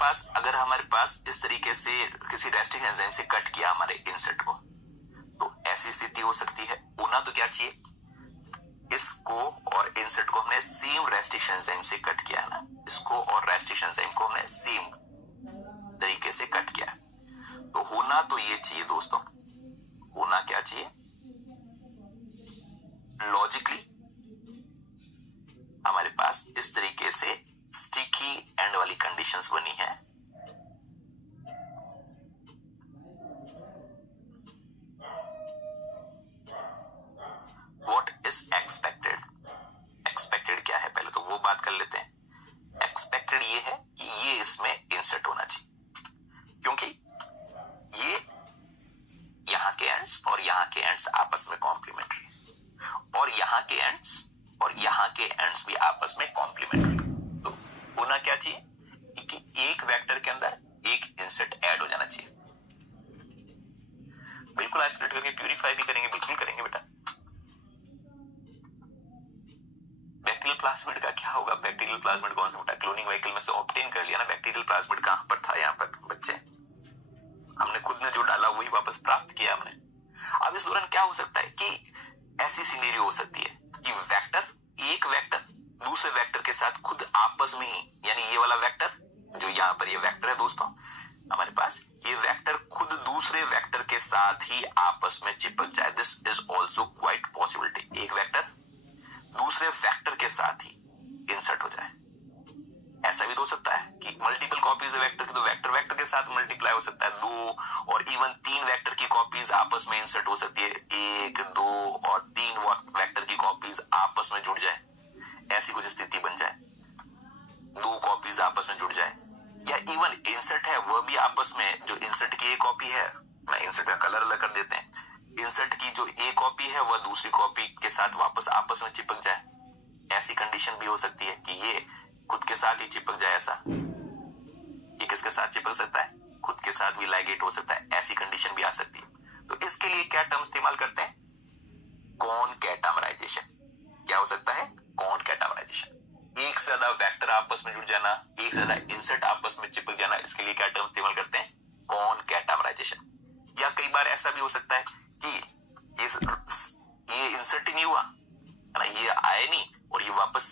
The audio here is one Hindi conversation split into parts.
पास अगर हमारे पास इस तरीके से किसी रेस्टिंग एंजाइम से कट किया हमारे इंसर्ट को, तो ऐसी स्थिति हो सकती है। होना तो क्या चाहिए, इसको और इंसर्ट को हमने सेम रेस्टिंग एंजाइम से कट किया है ना, इसको और रेस्टिंग एंजाइम को हमने सेम तरीके से कट किया। तो होना तो ये चाहिए दोस्तों, होना क्या चाहिए, लॉजिकली हमारे पास इस तरीके से स्टिकी एंड वाली कंडीशंस बनी है। व्हाट इज एक्सपेक्टेड, एक्सपेक्टेड क्या है पहले तो वो बात कर लेते हैं। एक्सपेक्टेड ये है कि ये इसमें इंसर्ट होना चाहिए, क्योंकि ये यहां के एंड्स और यहां के एंड्स आपस में कॉम्प्लीमेंट्री, और यहां के एंड्स और यहां के एंड्स भी आपस में कॉम्प्लीमेंट्री। तो होना क्या चाहिए कि एक वेक्टर के अंदर एक इंसर्ट ऐड हो जाना चाहिए। बिल्कुल आइसोलेट करके प्यूरिफाई भी करेंगे, बिल्कुल करेंगे बेटा। बैक्टीरियल प्लाज्मिड का क्या होगा, बैक्टीरियल प्लाज्मिड कौन सा बेटा, क्लोनिंग व्हीकल में से ऑब्टेन कर लिया ना। बैक्टीरियल प्लाज्मिड कहां पर था, यहां पर बच्चे, हमने खुद ने जो डाला वही वापस प्राप्त किया हमने। अब इस दौरान क्या हो सकता है कि ऐसी सिनेरियो हो सकती है कि वेक्टर, एक वेक्टर दूसरे वेक्टर के साथ खुद आपस में ही, यानी ये वाला वेक्टर जो यहां पर ये वेक्टर है दोस्तों हमारे पास, ये वेक्टर खुद दूसरे वेक्टर के साथ ही आपस में चिपक जाए। This is also quite possibility, एक वेक्टर दूसरे वेक्टर के साथ ही इंसर्ट हो जाए। ऐसा भी तो हो सकता है कि मल्टीपल कॉपीज है वेक्टर की, तो वेक्टर वेक्टर के साथ मल्टीप्लाई हो सकता है, 2 और इवन 3 वेक्टर की कॉपीज आपस में इंसर्ट हो सकती है, 1, 2 और 3 वेक्टर की कॉपीज आपस में जुड़ जाए, ऐसी कुछ स्थिति बन जाए, 2 कॉपीज आपस में जुड़ जाए, या इवन इंसर्ट है वह भी आपस में, जो इंसर्ट की एक कॉपी है, मैं इंसर्ट का कलर अलग कर देते हैं, इंसर्ट की जो एक कॉपी है वह दूसरी कॉपी के साथ वापस आपस में चिपक जाए। ऐसी कंडीशन भी हो सकती है कि ये खुद के साथ ही चिपक जाए। ऐसा ये किसके साथ चिपक सकता है, खुद के साथ भी लाइगेट हो सकता है, ऐसी कंडीशन भी आ सकती है। तो इसके लिए क्या टर्म इस्तेमाल करते हैं, कॉनकैटामराइजेशन। क्या हो सकता है, कॉनकैटामराइजेशन, एक से ज्यादा वेक्टर आपस में जुड़ जाना, एक से ज्यादा इंसर्ट आपस में चिपक जाना, इसके लिए क्या टर्म इस्तेमाल करते हैं, कॉनकैटामराइजेशन। या कई बार ऐसा भी हो सकता है कि ये इंसर्ट ही नहीं हुआ है ना, ये आया नहीं और ये वापस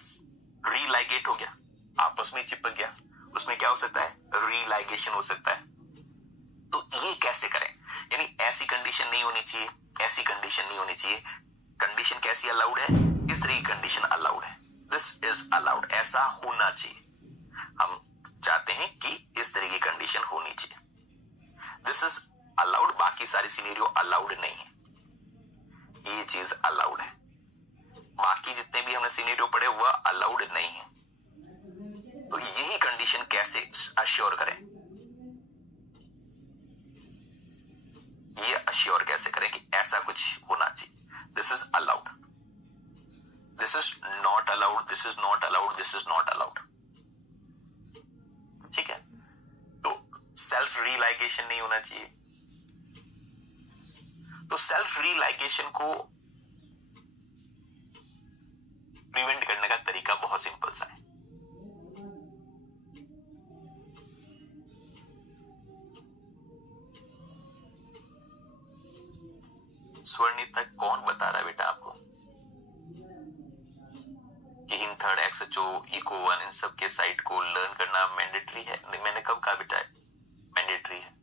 रीलाइगेट हो गया, आपस में चिपक गया, उसमें क्या हो सकता है, रीलाइगेशन हो सकता है। तो ये कैसे करें, यानी ऐसी कंडीशन नहीं होनी चाहिए, ऐसी कंडीशन नहीं होनी चाहिए। कंडीशन कैसी अलाउड है, इस तरह की कंडीशन अलाउड है, दिस इज अलाउड, ऐसा होना चाहिए। हम चाहते हैं कि इस तरह की कंडीशन होनी चाहिए, दिस इज अलाउड, बाकी सारी सिनेरियो अलाउड नहीं है, ये चीज अलाउड है। बाकी जितने भी हमने सिनेरियो पढ़े वह अलाउड नहीं है। तो यही कंडीशन कैसे अश्योर करें, ये अश्योर कैसे करें कि ऐसा कुछ होना चाहिए, this is allowed, this is not allowed, this is not allowed, this is not allowed. ठीक है, तो सेल्फ रीलाइगेशन नहीं होना चाहिए। तो सेल्फ रीलाइगेशन को प्रिवेंट करने का तरीका बहुत सिंपल सा है। स्वर्णिता कौन बता रहा है बेटा आपको कि इन थर्ड एक्सएचओ इको1 इन सब के साइट को लर्न करना मैंडेटरी है? मैंने कब कहा बेटा मैंडेटरी है?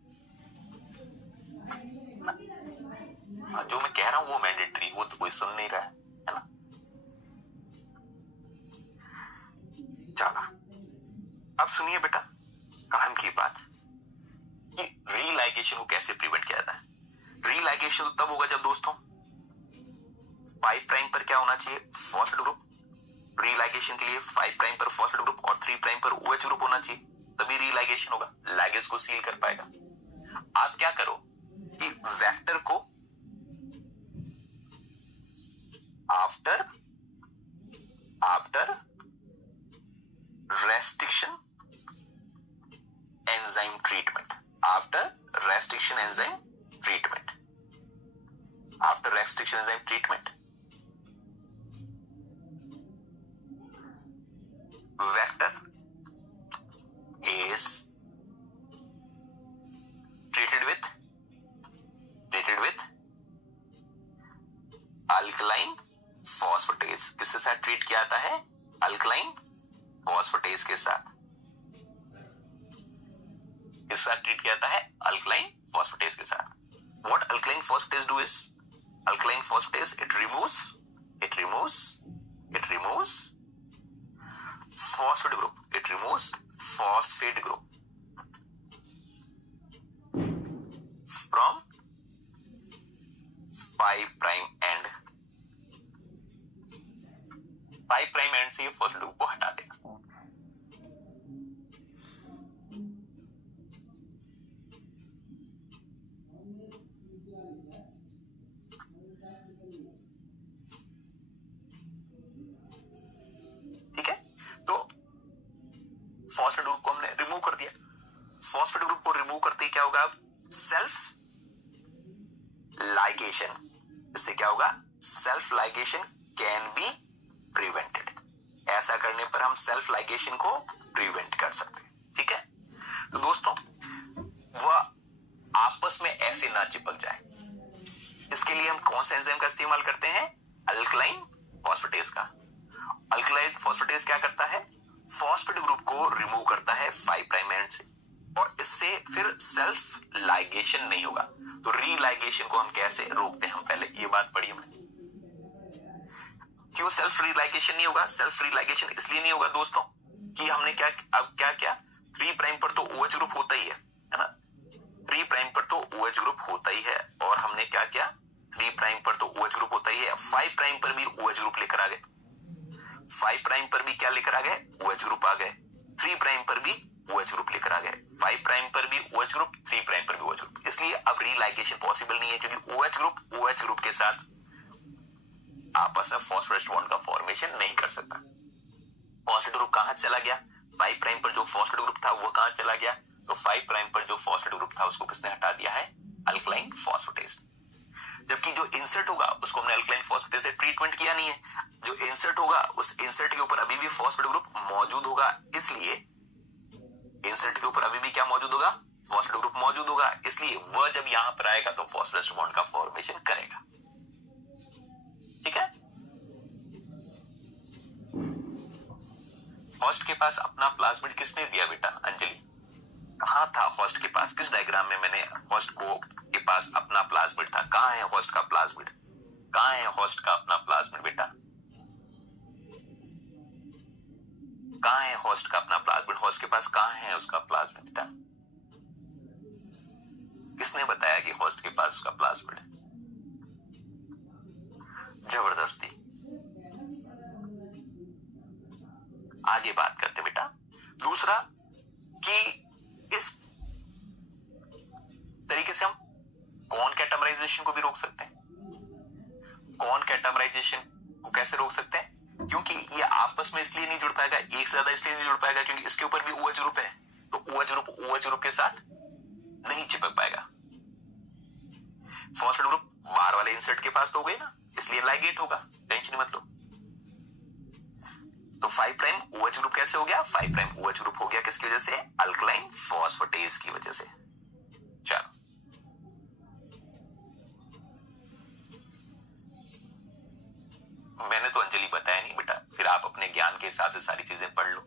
जो मैं कह रहा हूं वो मैंडेटरी, वो तो कोई सुन नहीं रहा है ना। चला, अब सुनिए बेटा काम की बात कि रीलाइगेशन को कैसे प्रिवेंट किया जाता है। रीलाइगेशन तब होगा जब दोस्तों 5 प्राइम पर क्या होना चाहिए, फॉस्फेट ग्रुप। रीलाइगेशन के लिए 5 प्राइम पर फॉस्फेट ग्रुप और 3 प्राइम पर OH ग्रुप होना चाहिए, तभी रीलाइगेशन होगा, लैगेज को सील कर पाएगा। आप क्या करो कि वेक्टर को after restriction enzyme treatment, after restriction enzyme treatment, after restriction enzyme treatment, vector is alkaline phosphatase किसके साथ ट्रीट किया जाता है? अल्कलाइन फॉस्फेटेज के साथ। किसके साथ ट्रीट किया जाता है? अल्कलाइन फॉस्फेटेज के साथ। What alkaline phosphatase do is, alkaline phosphatase it removes phosphate group, it removes phosphate group from 5 prime end, 5 prime end से ये phosphate group को हटा देगा। फॉस्फेट ग्रुप को हमने रिमूव कर दिया। फॉस्फेट ग्रुप को रिमूव करते ही क्या होगा? Self ligation. इससे क्या होगा? Self ligation can be prevented. ऐसा करने पर हम सेल्फ लाइगेशन को प्रिवेंट कर सकते हैं। ठीक है, तो दोस्तों वह आपस में ऐसे ना चिपक जाए, इसके लिए हम कौन सा एंजाइम का इस्तेमाल करते हैं? अल्कलाइन फॉस्फेटेज का। अल्कलाइन फॉस्फेटेज क्या करता है? फॉस्फेट ग्रुप को रिमूव करता है 5 प्राइम एंड से, और इससे फिर सेल्फ लाइगेशन नहीं होगा। तो रीलाइगेशन को हम कैसे रोकते हैं? हम पहले ये बात पढ़ी हमने। क्यों सेल्फ रीलाइगेशन नहीं होगा? सेल्फ रीलाइगेशन इसलिए नहीं होगा दोस्तों कि हमने क्या 3 प्राइम पर तो OH ग्रुप होता ही है ना। 3 प्राइम पर तो OH ग्रुप होता ही है, और हमने क्या किया? 3 प्राइम पर तो OH ग्रुप होता ही है, 5 प्राइम पर भी OH ग्रुप लेकर आ गए। 5 प्राइम पर भी क्या लेकर आ गए? OH ग्रुप आ गए। 3 प्राइम पर भी OH ग्रुप लेकर आ गए। 5 प्राइम पर भी OH ग्रुप, 3 प्राइम पर भी OH ग्रुप। इसलिए अब रीलाइगेशन पॉसिबल नहीं है, क्योंकि OH ग्रुप के साथ आपस में फॉस्फोरस बॉन्ड का फॉर्मेशन नहीं कर सकता। फॉस्फेट ग्रुप कहां चला गया? 5 प्राइम पर जो फॉस्फेट ग्रुप था वो कहां चला गया? तो 5 प्राइम पर जो फॉस्फेट ग्रुप था उसको किसने हटा दिया है? Alkaline phosphatase. जबकि जो इंसर्ट होगा उसको हमने अल्कलाइन फॉस्फेटेज से ट्रीटमेंट किया नहीं है। जो इंसर्ट होगा उस इंसर्ट के ऊपर अभी भी फॉस्फेट ग्रुप मौजूद होगा, इसलिए इंसर्ट के ऊपर अभी भी क्या मौजूद होगा? फॉस्फेट ग्रुप मौजूद होगा, इसलिए वह जब यहां पर आएगा तो फॉस्फोरस बॉन्ड का फॉर्मेशन करेगा। ठीक है, होस्ट के पास अपना प्लाज्मिड किसने दिया बेटा? अंजलि, कहां था होस्ट के पास? किस डायग्राम में मैंने होस्ट को के पास अपना प्लाज्मिड था? कहां है होस्ट का प्लाज्मिड? कहां है होस्ट का अपना प्लाज्मिड बेटा? कहां है होस्ट का अपना प्लाज्मिड? होस्ट के पास कहां है उसका प्लाज्मिड बेटा? किसने बताया कि होस्ट के पास उसका प्लाज्मिड है? जबरदस्ती। आगे बात करते बेटा। दूसरा कि इस तरीके से हम कॉन कैटामराइजेशन को भी रोक सकते हैं। कॉन कैटामराइजेशन को कैसे रोक सकते हैं? क्योंकि ये आपस में इसलिए नहीं जुड़ पाएगा, एक से ज्यादा इसलिए नहीं जुड़ पाएगा क्योंकि इसके ऊपर भी OH ग्रुप है, तो OH ग्रुप के साथ नहीं चिपक पाएगा। फॉस्फेट ग्रुप बाहर वाले इंसर्ट के पास तो हो गई ना, इसलिए लाइगेट होगा, टेंशन मत लो। तो 5 प्राइम OH ग्रुप कैसे हो गया? 5 प्राइम OH ग्रुप हो गया किसकी वजह से? अल्कलाइन फॉस्फेटेज की वजह से। चलो, मैंने तो अंजलि बताया नहीं बेटा, फिर आप अपने ज्ञान के हिसाब से सारी चीजें पढ़ लो,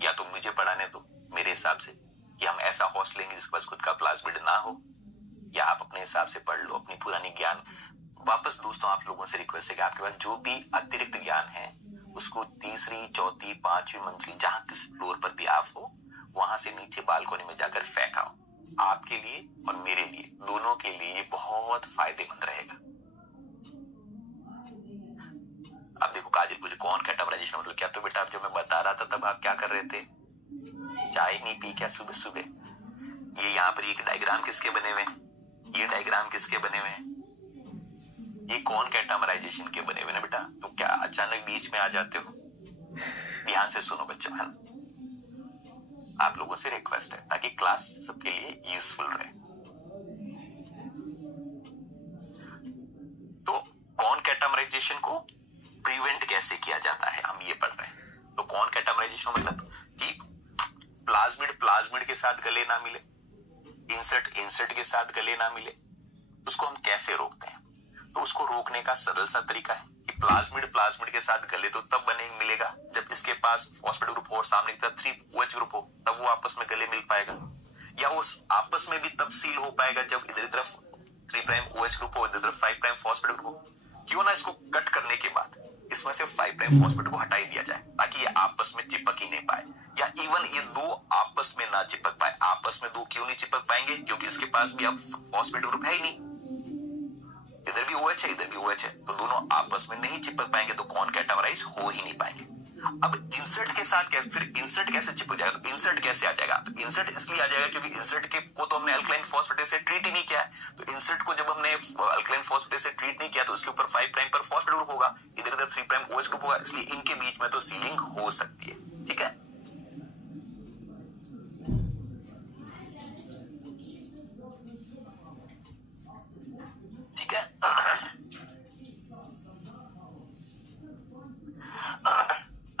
या तो मुझे पढ़ाने दो मेरे हिसाब से कि हम ऐसा होस्ट लेंगे जिसके पास खुद का प्लाज्मिड ना हो, या आप अपने हिसाब से पढ़ लो अपनी पुरानी ज्ञान। वापस दोस्तों आप लोगों से रिक्वेस्ट है कि आपके पास जो भी अतिरिक्त ज्ञान है उसको तीसरी, चौथी, 5वीं मंजिल, जहां किस फ्लोर पर भी आप हो वहां से नीचे बालकनी में जाकर फेंकाओ। आपके लिए और मेरे लिए, दोनों के लिए ये बहुत फायदेमंद रहेगा। अब देखो काजल, मुझे कौन कैटामराइजेशन मतलब क्या? तो बेटा जब मैं बता रहा था तब आप क्या कर रहे थे? चाय नहीं पी क्या सुबह सुबह? ये यहाँ पर एक डायग्राम किसके बने हुए? ये डायग्राम किसके बने हुए हैं? ये कौन कैटामराइजेशन के बने हुए ना बेटा? तो क्या अचानक बीच में आ जाते हो? ध्यान से सुनो बच्चों, है ना? आप लोगों से रिक्वेस्ट है ताकि क्लास सबके लिए यूजफुल रहे। तो कौन कैटामराइजेशन को प्रिवेंट कैसे किया जाता है हम ये पढ़ रहे हैं। तो कौन कैटामराइजेशन मतलब कि प्लाज्मिड के साथ गले ना मिले, इंसर्ट के साथ गले ना मिले, उसको हम कैसे रोकते हैं? तो उसको रोकने का सरल सा तरीका है कि प्लाज्मिड प्लाज्मिड के साथ गले तो तब बने मिलेगा जब इसके पास फॉस्फेट ग्रुप हो और सामने की तरफ 3OH ग्रुप हो, तब वो आपस में गले मिल पाएगा। या वो आपस में भी तब सील हो पाएगा जब इधर की तरफ 3' OH ग्रुप हो, इधर तरफ 5' फॉस्फेट ग्रुप हो। क्यों ना इसको कट करने के बाद इसमें से 5' फॉस्फेट को हटा ही दिया जाए ताकि ये आपस में चिपक ही नहीं पाए, या इवन ये दो आपस में ना चिपक पाए। आपस में दो क्यों नहीं चिपक पाएंगे? क्योंकि इसके पास भी अब फॉस्फेट ग्रुप है ही नहीं, इधर भी OH है इधर भी OH है, तो दोनों आपस में नहीं चिपक पाएंगे, तो कौन कैटामराइज हो ही नहीं पाएंगे। अब इंसर्ट के साथ कैसे, फिर इंसर्ट कैसे चिपक जाएगा? तो इंसर्ट कैसे आ जाएगा? तो इंसर्ट इसलिए आ जाएगा क्योंकि इंसर्ट के को तो हमने अल्कलाइन फॉस्फेटेज से ट्रीट ही नहीं किया है। तो इंसर्ट को जब हमने अल्कलाइन फॉस्फेटेज से ट्रीट नहीं किया तो उसके ऊपर 5' पर फॉस्फेट ग्रुप होगा, इधर इधर 3' OH ग्रुप होगा, इसलिए इनके बीच में तो सीलिंग हो सकती है। ठीक है, ठीक है।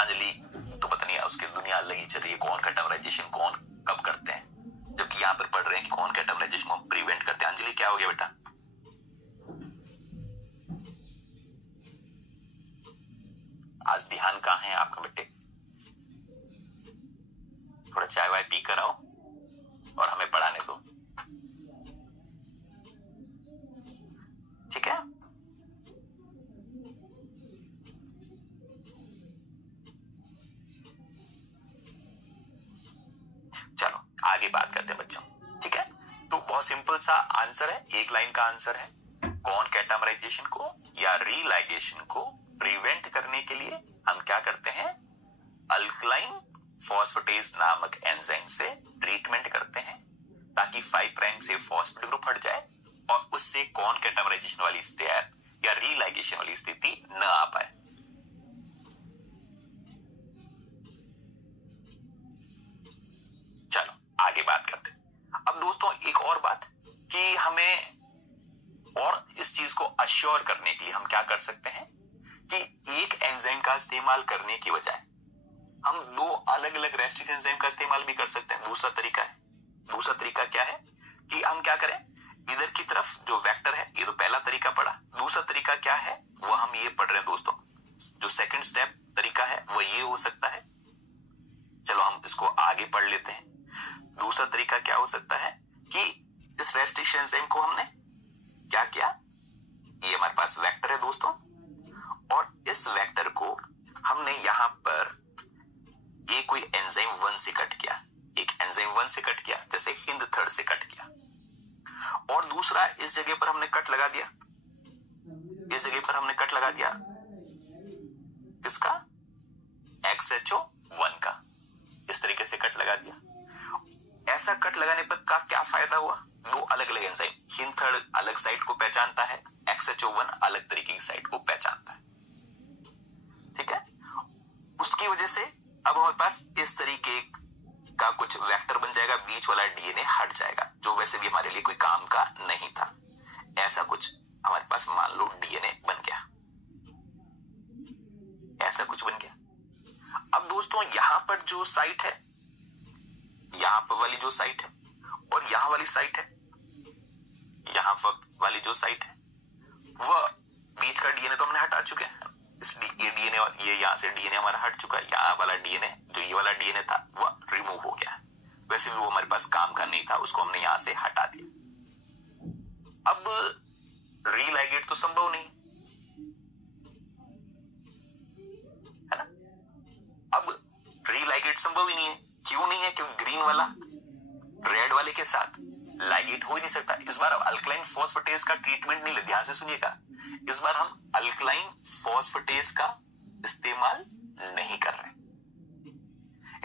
अंजलि तो पता नहीं उसकी दुनिया अलग ही चल रही है, कौन कैटामराइजेशन कौन कब करते हैं, जबकि यहां पर पढ़ रहे हैं कि कौन कैटामराइजेशन को हम प्रिवेंट करते हैं। अंजलि क्या हो गया बेटा? आज ध्यान कहां है आपका बेटे? थोड़ा चाय वाय पी कर आओ और हमें पढ़ाने दो, ठीक है? चलो आगे बात करते हैं बच्चों, ठीक है? तो बहुत सिंपल सा आंसर है, एक लाइन का आंसर है। कौन कैटामराइजेशन को या रीलाइगेशन को प्रिवेंट करने के लिए हम क्या करते हैं? अल्कलाइन फॉस्फेटेज नामक एंजाइम से ट्रीटमेंट करते हैं ताकि 5' से फॉस्फेट ग्रुप हट जाए और उससे कौन कैटामराइजेशन वाली स्टेप या रीलाइगेशन वाली स्थिति न आ पाए। चलो आगे बात करते हैं। अब दोस्तों एक और बात कि हमें और इस चीज को अश्योर करने के लिए हम क्या कर सकते हैं कि एक एंजाइम का इस्तेमाल करने की बजाय हम दो अलग अलग रेस्ट्रिक्ट एंजाइम का इस्तेमाल भी कर सकते हैं। दूसरा तरीका है, दूसरा तरीका क्या है कि हम क्या करें, इधर की तरफ जो वेक्टर है, ये तो पहला तरीका पढ़ा। दूसरा तरीका क्या है वो हम ये पढ़ रहे हैं दोस्तों, जो सेकंड स्टेप तरीका है वो ये हो सकता है। चलो हम इसको आगे पढ़ लेते हैं। दूसरा तरीका क्या हो सकता है कि इस रेस्ट्रिक्शन एंजाइम को हमने क्या किया, ये हमारे पास वेक्टर है दोस्तों, और इस वेक्टर को हमने यहां पर ये कोई एंजाइम 1 से कट किया, एक एंजाइम 1 से कट किया, जैसे हिंद थर्ड से कट किया, और दूसरा इस जगह पर हमने कट लगा दिया, इस जगह पर हमने कट लगा दिया किसका? XHO1 का, इस तरीके से कट लगा दिया। ऐसा कट लगाने पर का क्या फायदा हुआ? दो अलग अलग एंजाइम, हिंद थर्ड अलग साइट को पहचानता है, XHO1 अलग तरीके की साइट को पहचानता है, ठीक है? उसकी वजह से अब हमारे पास इस तरीके का कुछ वेक्टर बन जाएगा, बीच वाला DNA हट जाएगा, जो वैसे भी हमारे लिए कोई काम का नहीं था। ऐसा कुछ हमारे पास मान लो DNA बन गया, ऐसा कुछ बन गया। अब दोस्तों यहां पर जो साइट है, यहां पर वाली जो साइट है और यहां वाली साइट है, यहां वाली जो साइट है वह बीच का DNA तो हमने हटा चुके हैं, ये DNA और ये यहां से DNA हमारा हट चुका है। यहाँ वाला DNA, जो ये वाला DNA था वह रिमूव हो गया, वैसे भी वो हमारे पास काम का नहीं था, उसको हमने यहां से हटा दिया। अब रीलाइगेट तो संभव नहीं है ना, अब रीलाइगेट संभव ही नहीं है। क्यों नहीं है? क्योंकि ग्रीन वाला रेड वाले के साथ लाइगेट हो ही नहीं सकता। इस बार अल्कलाइन फॉस्फेटेज का ट्रीटमेंट नहीं ले, ध्यान से सुनिएगा, इस बार हम अल्कलाइन फॉस्फेटेज का इस्तेमाल नहीं कर रहे हैं।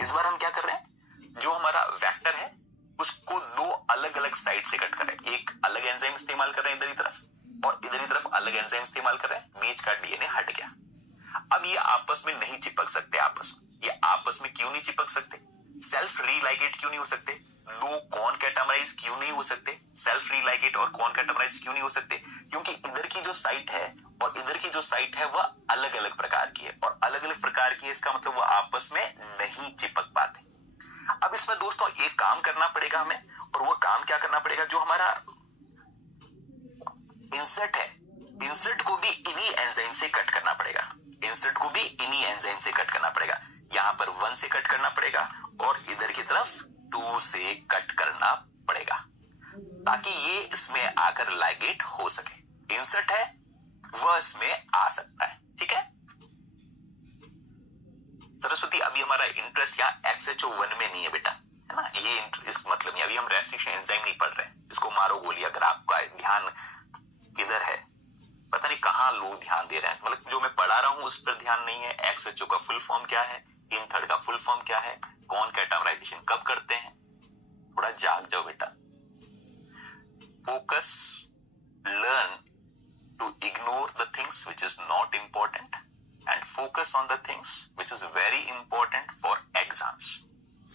इस बार हम क्या कर रहे हैं, जो हमारा वेक्टर है उसको दो अलग अलग साइड से कट कर रहे हैं। एक अलग एंजाइम इस्तेमाल कर रहे हैं इधर की तरफ, और इधर की तरफ अलग एंजाइम इस्तेमाल कर रहे हैं, बीच का DNA हट गया। अब ये आपस में नहीं चिपक सकते, आपस में ये आपस में क्यों नहीं चिपक सकते? सेल्फ रीलाइगेट क्यों नहीं हो सकते? दो कौन कैटामराइज क्यों नहीं हो सकते? सेल्फ रीलाइगेट और कौन कैटामराइज क्यों नहीं हो सकते? क्योंकि इधर की जो साइट है और इधर की जो साइट है वह अलग अलग प्रकार की है, और अलग अलग प्रकार की है इसका मतलब वह आपस में नहीं चिपक पाते। अब इसमें दोस्तों एक काम करना पड़ेगा हमें, और वो काम क्या करना पड़ेगा, जो हमारा इंसर्ट है इंसर्ट को भी इन्हीं एंजाइम से कट करना पड़ेगा, इंसर्ट को भी इन्हीं एंजाइम से कट करना पड़ेगा। यहां पर 1 से कट करना पड़ेगा और इधर की तरफ 2 से कट करना पड़ेगा, ताकि ये इसमें आकर लाइगेट हो सके। इंसर्ट है वह इसमें आ सकता है, ठीक है सरस्वती। अभी हमारा इंटरेस्ट यहाँ XHO1 में नहीं है बेटा, है ना, ये इंटरेस्ट मतलब नहीं, अभी हम रेस्ट्रिक्शन एंजाइम नहीं पढ़ रहे, इसको मारो गोली। अगर आपका ध्यान इधर है, पता नहीं कहाँ लोग ध्यान दे रहे हैं, मतलब जो मैं पढ़ा रहा हूं उस पर ध्यान नहीं है। XHO का फुल फॉर्म क्या है, इन थर्ड का फुल फॉर्म क्या है, कौन कैटामराइजेशन कब करते हैं, थोड़ा जाग जाओ बेटा। Focus, learn to ignore the things which is not important and focus on the things which is very important for exams.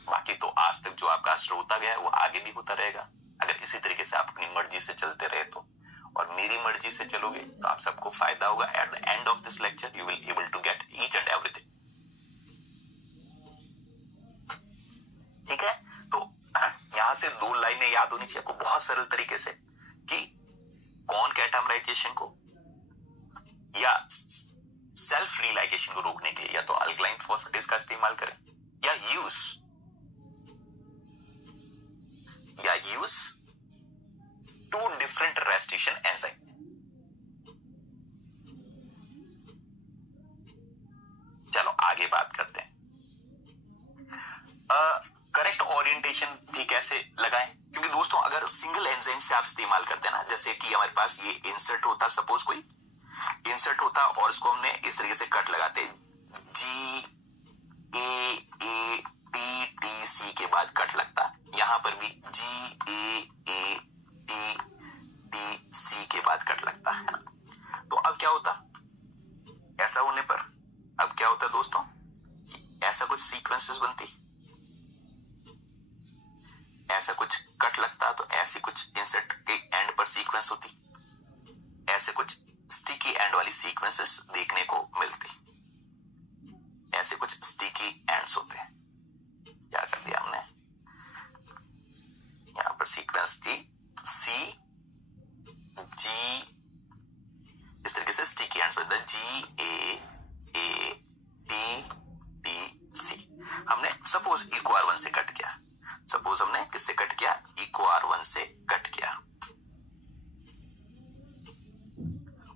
बाकी तो आज तक जो आपका होता गया है वो आगे भी होता रहेगा, अगर इसी तरीके से आप अपनी मर्जी से चलते रहे तो। और मेरी मर्जी से चलोगे तो आप सबको फायदा होगा। At the end of this lecture you will able to get each and everything, ठीक है। तो यहां से 2 लाइनें याद होनी चाहिए आपको बहुत सरल तरीके से, कि कौन कैटामराइजेशन को या सेल्फ रिलाइजेशन को रोकने के लिए या तो अल्कलाइन फॉस्फेटेज का इस्तेमाल करें या यूज 2 डिफरेंट रेस्ट्रिक्शन एंजाइम। चलो आगे बात करते हैं। करेक्ट ओरिएंटेशन भी कैसे लगाएं, क्योंकि दोस्तों अगर सिंगल एंजाइम से आप इस्तेमाल करते हैं ना, जैसे कि हमारे पास ये इंसर्ट होता, सपोज कोई इंसर्ट होता और उसको हमने इस तरीके से कट लगाते, GAATTC के बाद कट लगता, यहां पर भी GAATTC के बाद कट लगता है ना। तो अब क्या होता, ऐसा होने पर अब क्या होता दोस्तों, ऐसा कुछ सीक्वेंसेस बनती, ऐसा कुछ कट लगता तो ऐसी कुछ इंसर्ट के एंड पर सीक्वेंस होती, ऐसे कुछ स्टिकी एंड वाली सीक्वेंसेस देखने को मिलती, ऐसे कुछ स्टिकी एंड्स होते हैं। क्या कर दिया हमने, यहां पर सीक्वेंस थी C G, इस तरीके से स्टिकी एंड्स बनते, GAATTC। हमने सपोज इको R1 से कट किया, सपोज हमने किससे कट किया, इको R1 से कट किया,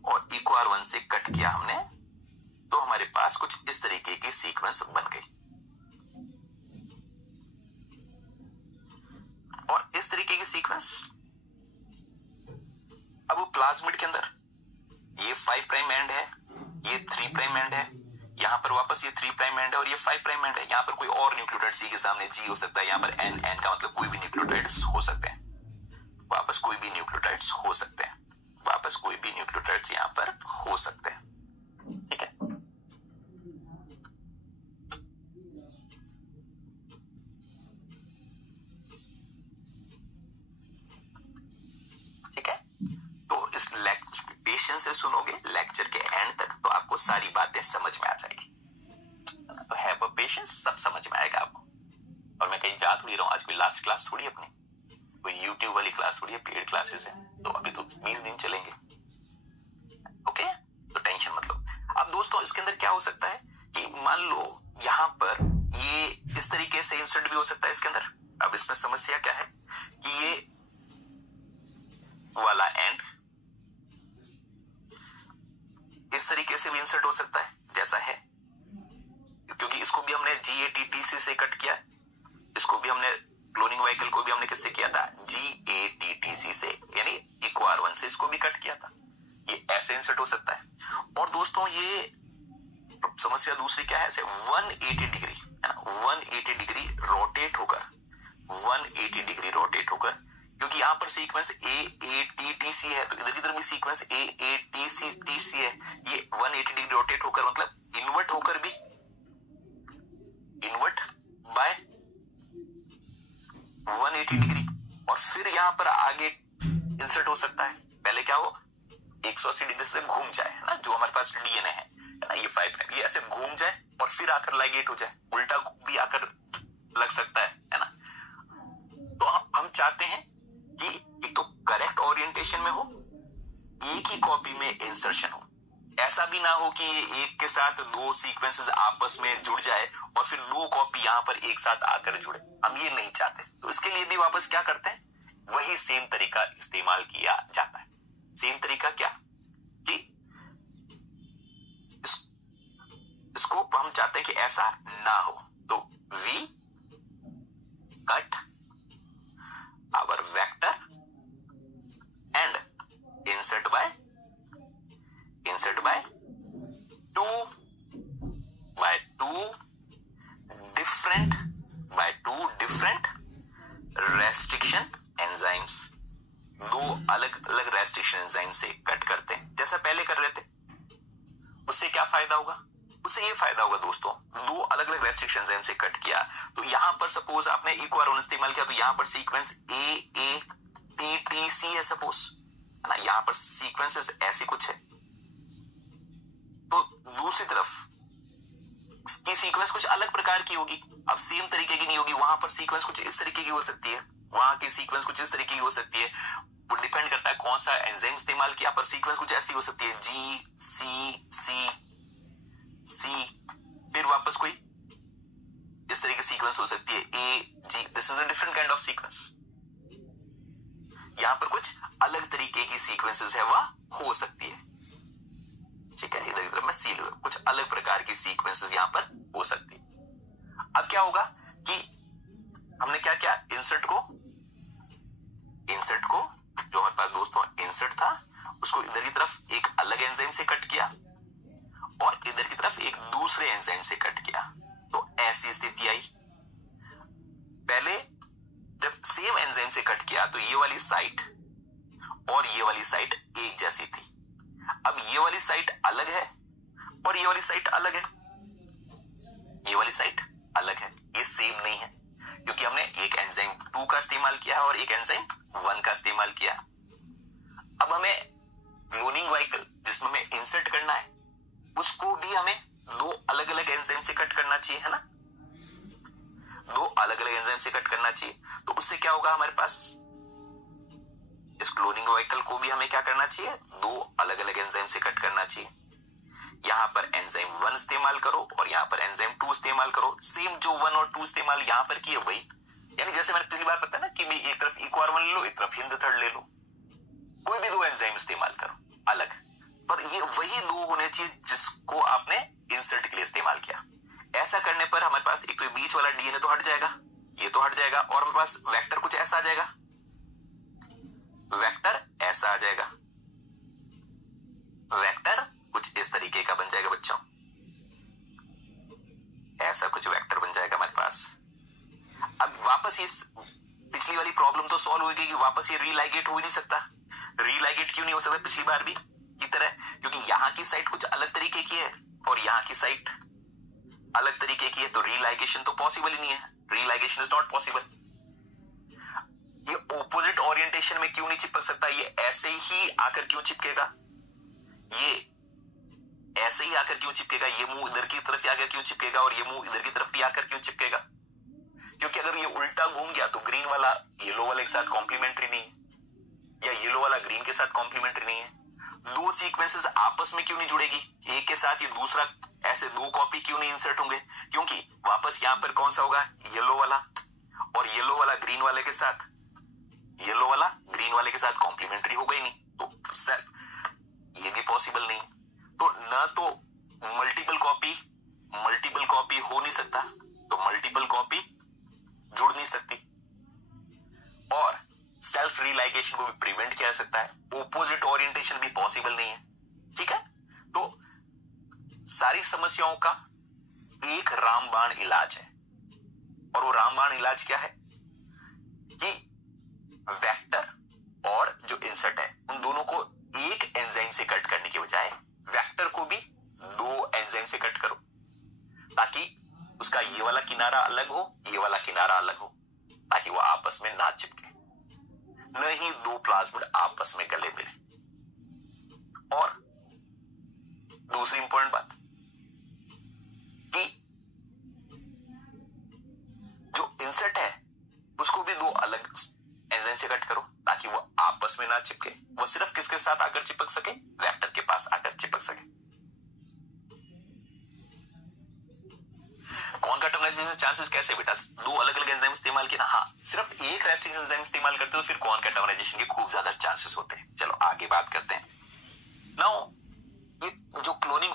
और इको R1 से कट किया हमने, तो हमारे पास कुछ इस तरीके की सीक्वेंस बन गई। और इस तरीके की सीक्वेंस अब वो प्लाज्मिड के अंदर ये 5 प्राइम एंड है, ये 3 प्राइम एंड है, यहां पर वापस ये 3 प्राइम एंड है और ये 5 प्राइम एंड है। यहां पर कोई और न्यूक्लियोटाइड C के सामने G हो सकता है, यहां पर N का मतलब कोई भी न्यूक्लियोटाइड्स हो सकते हैं, वापस कोई भी न्यूक्लियोटाइड्स हो सकते हैं, वापस कोई भी न्यूक्लियोटाइड्स यहां पर हो सकते हैं, ठीक है। ठीक है, तो इस पेशेंस से सुनोगे लेक्चर के एंड तक तो आपको सारी बातें समझ में आ जाएगी, तो हैव अ पेशेंस, सब समझ में आएगा आपको। और मैं कहीं जा थोड़ी रहा हूं, आज कोई लास्ट क्लास थोड़ी अपनी, कोई यूट्यूब वाली क्लास थोड़ी है, पेड क्लासेस है, तो अभी तो 20 दिन चलेंगे, ओके, तो टेंशन मत लो। अब दोस्तों इसके अंदर क्या हो सकता है कि मान लो यहां पर ये इस तरीके से इंसर्ट भी हो सकता है इसके अंदर। अब इसमें समस्या क्या है कि ये वाला एंड इस तरीके से भी इंसर्ट हो सकता है जैसा है, क्योंकि इसको भी हमने GATTC से कट किया, इसको भी हमने क्लोनिंग व्हीकल को भी हमने किससे किया था, GATTC से, यानी इको R1 से इसको भी कट किया था। ये ऐसे इंसर्ट हो सकता है। और दोस्तों ये समस्या दूसरी क्या है, ऐसे 180 डिग्री है ना, 180 डिग्री रोटेट होकर, 180 डिग्री रोटेट होकर, क्योंकि यहां पर सीक्वेंस AATTC है तो इधर की तरफ भी सीक्वेंस AATTC है, ये 180 डिग्री रोटेट होकर मतलब इन्वर्ट होकर भी, इन्वर्ट बाय 180 डिग्री, और फिर यहां पर आगे इंसर्ट हो सकता है। पहले क्या हो, 180 डिग्री से घूम जाए, है ना, जो हमारे पास डीएनए है ना, ये 5 प्राइम, ये ऐसे घूम जाए और फिर आकर लाइगेट हो जाए, उल्टा भी आकर लग सकता है ना। तो हम चाहते हैं कि एक तो करेक्ट ओरिएंटेशन में हो, एक ही कॉपी में इंसर्शन हो। ऐसा भी ना हो कि ये एक के साथ दो सीक्वेंसेस आपस में जुड़ जाए और फिर दो कॉपी यहां पर एक साथ आकर जुड़े, हम ये नहीं चाहते। तो इसके लिए भी वापस क्या करते हैं, वही सेम तरीका इस्तेमाल किया जाता है। सेम तरीका क्या कि इसको हम चाहते हैं कि ऐसा ना हो, तो we cut our vector and insert by 2 different restriction enzymes, दो अलग अलग रेस्ट्रिक्शन एंजाइम से कट करते हैं जैसा पहले कर रहे थे। उससे क्या फायदा होगा, उससे ये फायदा होगा दोस्तों, दो अलग अलग रेस्ट्रिक्शन एंजाइम से कट किया तो यहां पर सपोज आपने इक्वारॉन इस्तेमाल किया तो यहां पर सीक्वेंस AATTC है सपोज, है ना, यहां पर सीक्वेंसेस ऐसी कुछ है। तो दूसरी तरफ की सीक्वेंस कुछ अलग प्रकार की होगी, अब सेम तरीके की नहीं होगी। वहां पर सीक्वेंस कुछ इस तरीके की हो सकती है, वहां की सीक्वेंस कुछ इस तरीके की हो सकती है। वो डिपेंड करता है कौन सा एंजाइम इस्तेमाल किया, पर सीक्वेंस कुछ ऐसी हो सकती है GCC, फिर वापस कोई इस तरह की सीक्वेंस हो सकती है AG। This is a different kind of sequence. यहां पर कुछ अलग तरीके की सीक्वेंसेस है वह हो सकती है, ठीक है। इधर में सील कुछ अलग प्रकार की सीक्वेंसेस यहां पर हो सकती है। अब क्या होगा कि हमने क्या किया, इंसर्ट को जो हमारे पास दोस्तों इंसर्ट था उसको इधर की तरफ एक अलग एंजाइम से कट किया और इधर की तरफ एक दूसरे एंजाइम से कट किया। तो ऐसी स्थिति आई। पहले जब सेम एंजाइम से कट किया तो ये वाली साइट और ये वाली साइट एक जैसी थी। अब ये वाली साइट अलग है और ये वाली साइट अलग है, ये वाली साइट अलग है, ये सेम नहीं है क्योंकि हमने एक एंजाइम 2 का इस्तेमाल किया और एक एंजाइम 1 का इस्तेमाल किया। अब हमें क्लोनिंग व्हीकल जिसमें हमें इंसर्ट करना है उसको भी हमें दो अलग अलग एंजाइम से कट करना चाहिए, है ना, दो अलग अलग एंजाइम से कट करना चाहिए। तो उससे क्या होगा, हमारे पास इस क्लोनिंग व्हीकल को भी हमें क्या करना चाहिए, दो अलग अलग एंजाइम से कट करना चाहिए। यहां पर एंजाइम 1 इस्तेमाल करो और यहां पर एंजाइम 2 इस्तेमाल करो। सेम जो 1 और 2 इस्तेमाल यहां पर किए वही, यानी जैसे मैंने पिछली बार बताया ना कि एक तरफ इक्वारवन ले लो, एक तरफ हिंदुथर्ड ले लो, कोई भी दो एंजाइम इस्तेमाल करो अलग, पर ये वही दो होने चाहिए जिसको आपने इंसर्ट के लिए इस्तेमाल किया। ऐसा करने पर हमारे पास एक तो बीच वाला डीएनए तो हट जाएगा, ये तो हट जाएगा और हमारे पास वेक्टर कुछ ऐसा आ जाएगा, वेक्टर ऐसा आ जाएगा, वेक्टर कुछ इस तरीके का बन जाएगा बच्चों, ऐसा कुछ वेक्टर बन जाएगा हमारे पास। अब वापस इस पिछली वाली प्रॉब्लम तो सॉल्व हो गई कि वापस ये रीलाइगेट हो ही नहीं सकता। रीलाइगेट क्यों नहीं हो सकता पिछली बार भी की तरह, क्योंकि यहां की साइट कुछ अलग तरीके की है और यहां की साइट अलग तरीके की है, तो रीलाइगेशन तो पॉसिबल ही नहीं है, रीलाइगेशन इज नॉट पॉसिबल। ये ऑपोजिट ओरिएंटेशन में क्यों नहीं चिपक सकता, ये ऐसे ही आकर क्यों चिपकेगा, ये ऐसे ही आकर क्यों चिपकेगा, ये मुंह इधर की तरफ आकर क्यों चिपकेगा और ये मुंह इधर की तरफ भी आकर क्यों चिपकेगा, क्योंकि अगर ये उल्टा घूम गया तो ग्रीन वाला येलो वाले के साथ कॉम्प्लीमेंट्री नहीं है या येलो वाला ग्रीन के साथ कॉम्प्लीमेंट्री नहीं है। दो सीक्वेंसेस आपस में क्यों नहीं जुड़ेगी, एक के साथ ये दूसरा, ऐसे दो कॉपी क्यों नहीं इंसर्ट होंगे, क्योंकि वापस यहां पर कौन सा होगा, येलो वाला, और येलो वाला ग्रीन वाले के साथ, येलो वाला ग्रीन वाले के साथ कॉम्प्लीमेंट्री हो गई नहीं, तो सर ये भी पॉसिबल नहीं। तो न तो मल्टीपल कॉपी हो नहीं सकता, तो मल्टीपल कॉपी जुड़ नहीं सकती, और सेल्फ रिलाइगेशन को भी प्रिवेंट किया जा सकता है, ओपोजिट ओरिएंटेशन भी पॉसिबल नहीं है, ठीक है। तो सारी समस्याओं का एक रामबाण इलाज है, और वो रामबाण इलाज क्या है कि वेक्टर और जो इंसर्ट है उन दोनों को एक एंजाइम से कट करने के बजाय वेक्टर को भी दो एंजाइम से कट करो, ताकि उसका ये वाला किनारा अलग हो, ये वाला किनारा अलग हो, ताकि वो आपस में ना चिपके, न ही दो प्लाज्मिड आपस में गले मिले। और दूसरी इंपॉर्टेंट बात कि जो इंसर्ट है उसको भी दो अलग एंजाइम से कट करो, ताकि वो आपस में ना चिपके, वो सिर्फ किसके साथ आकर चिपक सके, वेक्टर के पास आकर चिपक सके। कौन कैटायनाइजेशन चांसेस कैसे बेटा, दो अलग अलग एंजाइम इस्तेमाल किए ना, हाँ सिर्फ एक रेस्टिंग एंजाइम इस्तेमाल करते हो फिर कौन कैटायनाइजेशन के खूब ज्यादा चांसेस होते हैं। चलो आगे बात करते हैं। नाउ जो क्लोनिंग